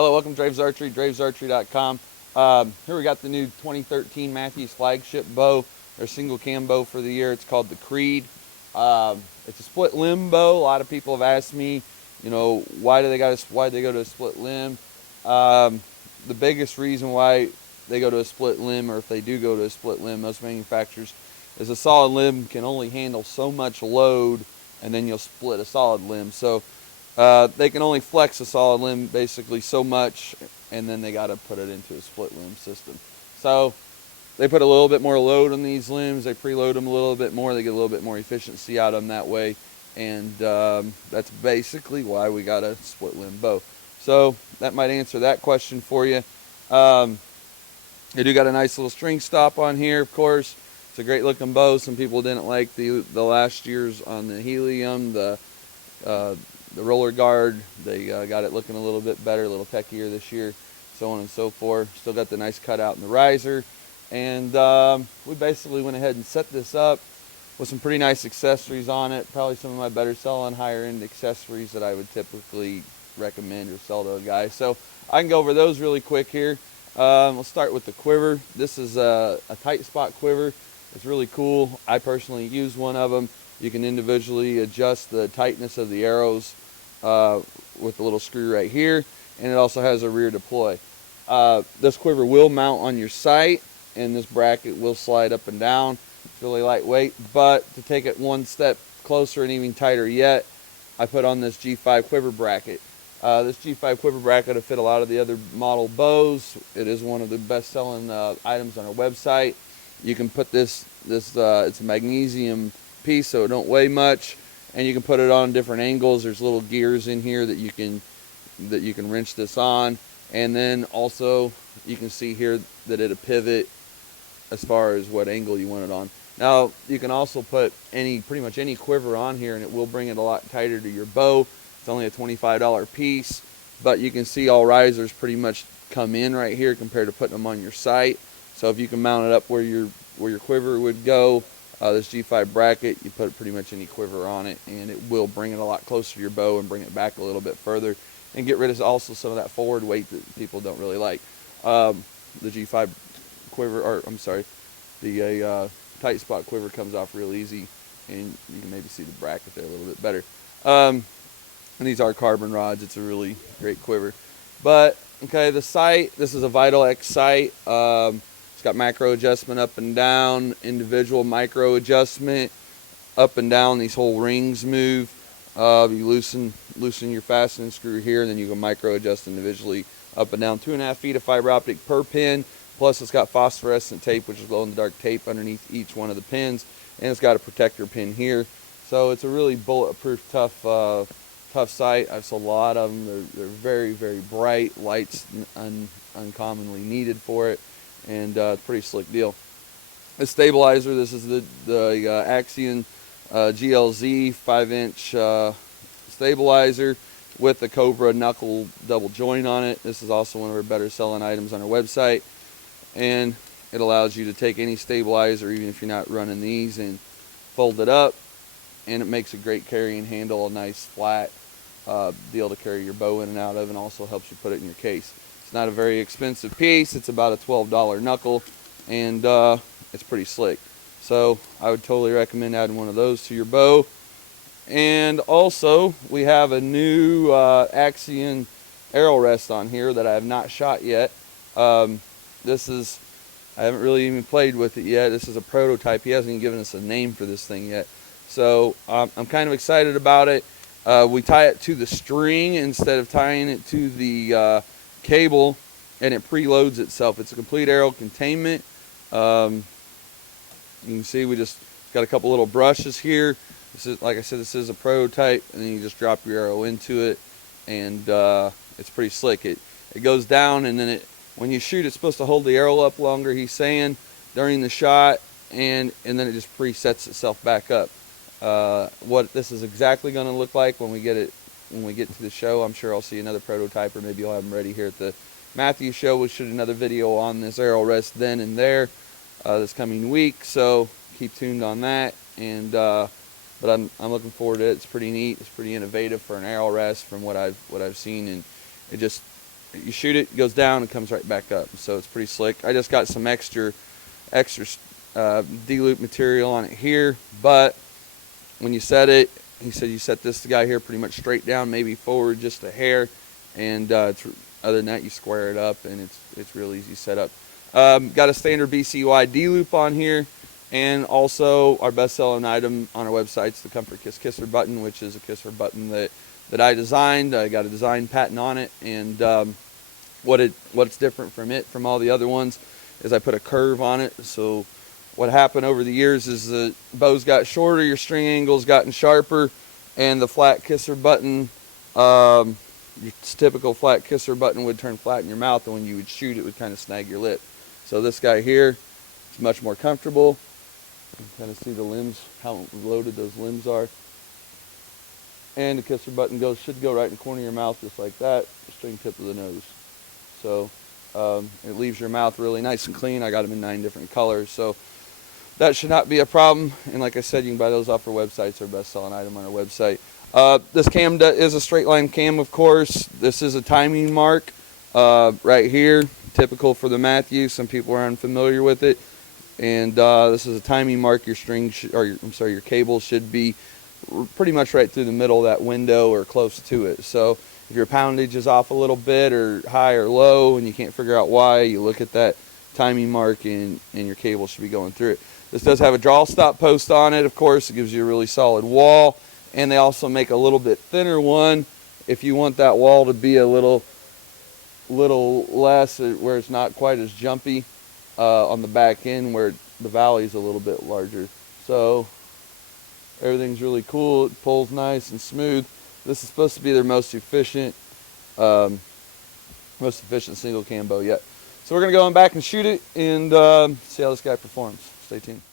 Hello, welcome to Draves Archery, dravesarchery.com. Here we got the new 2013 Mathews flagship bow, their single cam bow for the year. It's called the Creed. It's a split limb bow. A lot of people have asked me, why they go to a split limb. The biggest reason why they go to a split limb, or if they do go to a split limb, most manufacturers, is a solid limb can only handle so much load, and then you'll split a solid limb. So they can only flex a solid limb basically so much, and then they got to put it into a split limb system. So they put a little bit more load on these limbs. They preload them a little bit more. They get a little bit more efficiency out of them that way, and that's basically why we got a split limb bow. So that might answer that question for you. They do got a nice little string stop on here, of course. It's a great looking bow. Some people didn't like the last year's on the helium, the roller guard. They got it looking a little bit better, a little techier this year, so on and so forth. Still got the nice cutout in the riser. And we basically went ahead and set this up with some pretty nice accessories on it. Probably some of my better selling higher end accessories that I would typically recommend or sell to a guy. So I can go over those really quick here. We'll start with the quiver. This is a tight spot quiver. It's really cool. I personally use one of them. You can individually adjust the tightness of the arrows with the little screw right here, and it also has a rear deploy. This quiver will mount on your sight, and this bracket will slide up and down. It's really lightweight, but to take it one step closer and even tighter yet, I put on this G5 quiver bracket. This G5 quiver bracket will fit a lot of the other model bows. It is one of the best selling items on our website. You can put this it's a magnesium piece, so it don't weigh much, and you can put it on different angles. There's little gears in here that you can wrench this on, and then also you can see here that it'll pivot as far as what angle you want it on. Now you can also put pretty much any quiver on here, and it will bring it a lot tighter to your bow. It's only a $25 piece, but you can see all risers pretty much come in right here compared to putting them on your sight. So if you can mount it up where your quiver would go, this G5 bracket, you put pretty much any quiver on it, and it will bring it a lot closer to your bow and bring it back a little bit further, and get rid of also some of that forward weight that people don't really like. The G5 quiver, or I'm sorry, the tight spot quiver comes off real easy, and you can maybe see the bracket there a little bit better. And these are carbon rods. It's a really great quiver. But okay, the sight, this is a Vital X sight. It's got macro adjustment up and down, individual micro adjustment up and down. These whole rings move. You loosen your fastening screw here, and then you can micro adjust individually up and down. 2.5 feet of fiber optic per pin. Plus it's got phosphorescent tape, which is glow in the dark tape underneath each one of the pins, and it's got a protector pin here. So it's a really bulletproof, tough sight. I've sold a lot of them. They're very, very bright. Light's uncommonly needed for it, and pretty slick deal. The stabilizer, this is the Axion GLZ 5-inch stabilizer with the Cobra knuckle double joint on it. This is also one of our better selling items on our website, and it allows you to take any stabilizer, even if you're not running these, and fold it up, and it makes a great carrying handle, a nice flat deal to carry your bow in and out of, and also helps you put it in your case. It's not a very expensive piece. It's about a $12 knuckle, and it's pretty slick. So I would totally recommend adding one of those to your bow. And also we have a new Axion arrow rest on here that I have not shot yet. I haven't really even played with it yet. This is a prototype. He hasn't even given us a name for this thing yet. So I'm kind of excited about it. We tie it to the string instead of tying it to the cable, and it preloads itself. It's a complete arrow containment. You can see we just got a couple little brushes here. This is, like I said, this is a prototype, and then you just drop your arrow into it, and it's pretty slick. It goes down, and then when you shoot, it's supposed to hold the arrow up longer, he's saying, during the shot, and then it just presets itself back up. What this is exactly going to look like when we get to the show, I'm sure I'll see another prototype, or maybe I'll have them ready here at the Mathews show. We'll shoot another video on this arrow rest then and there this coming week, so keep tuned on that. And but I'm looking forward to it. It's pretty neat. It's pretty innovative for an arrow rest from what I've seen, and it just you shoot it, it goes down and comes right back up. So it's pretty slick. I just got some extra D-loop material on it here, but when you set it, he said you set this guy here pretty much straight down, maybe forward just a hair, and other than that, you square it up, and it's real easy set up. Got a standard BCY D-loop on here, and also our best-selling item on our website is the Comfort Kiss Kisser button, which is a kisser button that I designed. I got a design patent on it, and what's different from all the other ones is I put a curve on it. So what happened over the years is the bows got shorter, your string angles gotten sharper, and the flat kisser button, your typical flat kisser button would turn flat in your mouth, and when you would shoot, it would kind of snag your lip. So this guy here, it's much more comfortable. You can kind of see the limbs, how loaded those limbs are. And the kisser button should go right in the corner of your mouth just like that, the string tip of the nose. So it leaves your mouth really nice and clean. I got them in 9 different colors, so that should not be a problem. And like I said, you can buy those off our website. It's our best-selling item on our website. This cam is a straight line cam, of course. This is a timing mark right here, typical for the Mathews. Some people are unfamiliar with it, and this is a timing mark. Your string, your cable should be pretty much right through the middle of that window or close to it. So if your poundage is off a little bit or high or low and you can't figure out why, you look at that timing mark and your cable should be going through it. This does have a Drawl Stop post on it, of course. It gives you a really solid wall, and they also make a little bit thinner one if you want that wall to be a little less, where it's not quite as jumpy on the back end, where the valley is a little bit larger. So everything's really cool. It pulls nice and smooth. This is supposed to be their most efficient single cam bow yet. So we're going to go back and shoot it and see how this guy performs. Stay tuned.